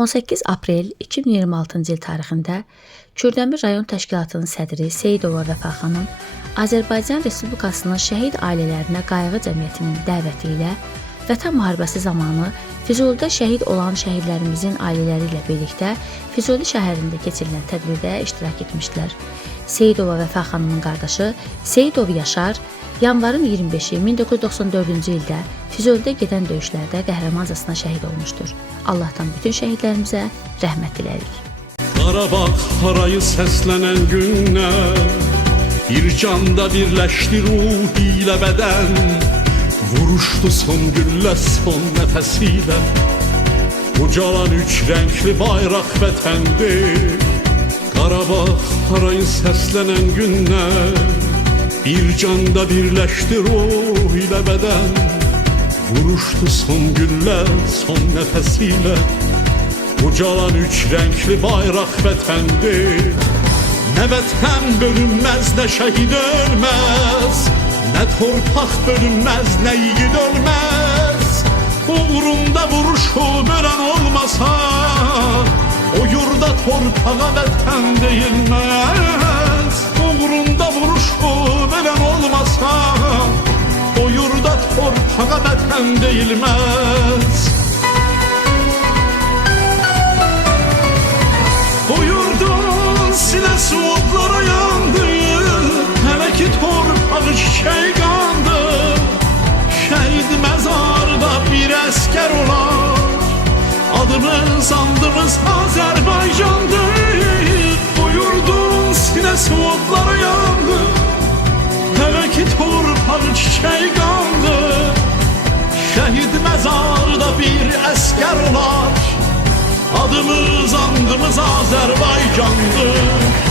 18 aprel 2026-cı il tarixində Kürdəmir rayon təşkilatının sədri Seyidova Vəfa xanım Azərbaycan Respublikasının şəhid ailələrinə qayğı cəmiyyətinin dəvəti ilə Vətən müharibəsi zamanı Füzulidə şəhid olan şəhidlərimizin ailələri ilə birlikdə Füzuli şəhərində keçirilən tədbirdə iştirak etmişdilər. Seyidova Vəfa xanımın qardaşı Seyidov Yaşar yanvarın 25-i 1994-cü ildə Füzulidə gedən döyüşlərdə qəhrəmancasına şəhid olmuşdur. Allah'tan bütün şəhidlərimizə rəhmət dilərik. Qarabağ harayı səslənən günlər, bir canda birləşdi ruh ilə bədən, vuruşdu son güllə son nəfəsilə, ucalan üç rəngli bayraq vətəndir. Qarabağ harayı səslənən günlər, bir canda birləşdi ruh ilə bədən, vuruşdu son güllə son nəfəsilə, ucalan üç rəngli bayraq vətəndir. Nə vətən bölünməz, nə şəhid ölməz, nə torpaq bölünməz, nə yiğid ölməz. Uğrunda vuruşub ölən olmasa, o yurda torpağa vətən deyilməz. Uğrunda vuruşub ölən olmasa, o yurda torpağa vətən deyilməz. O yurdun sinəsi odlara yandı, hələ ki torpağı çiçək qandı. Şəhid məzarda bir əskər olar, adımız andımız Azərbaycandır. O yurdun sinəsi odlara yandı, hələ ki torpağı çiçək qandı. Şəhid məzarda bir əskər olar, adımız andımız Azərbaycandır.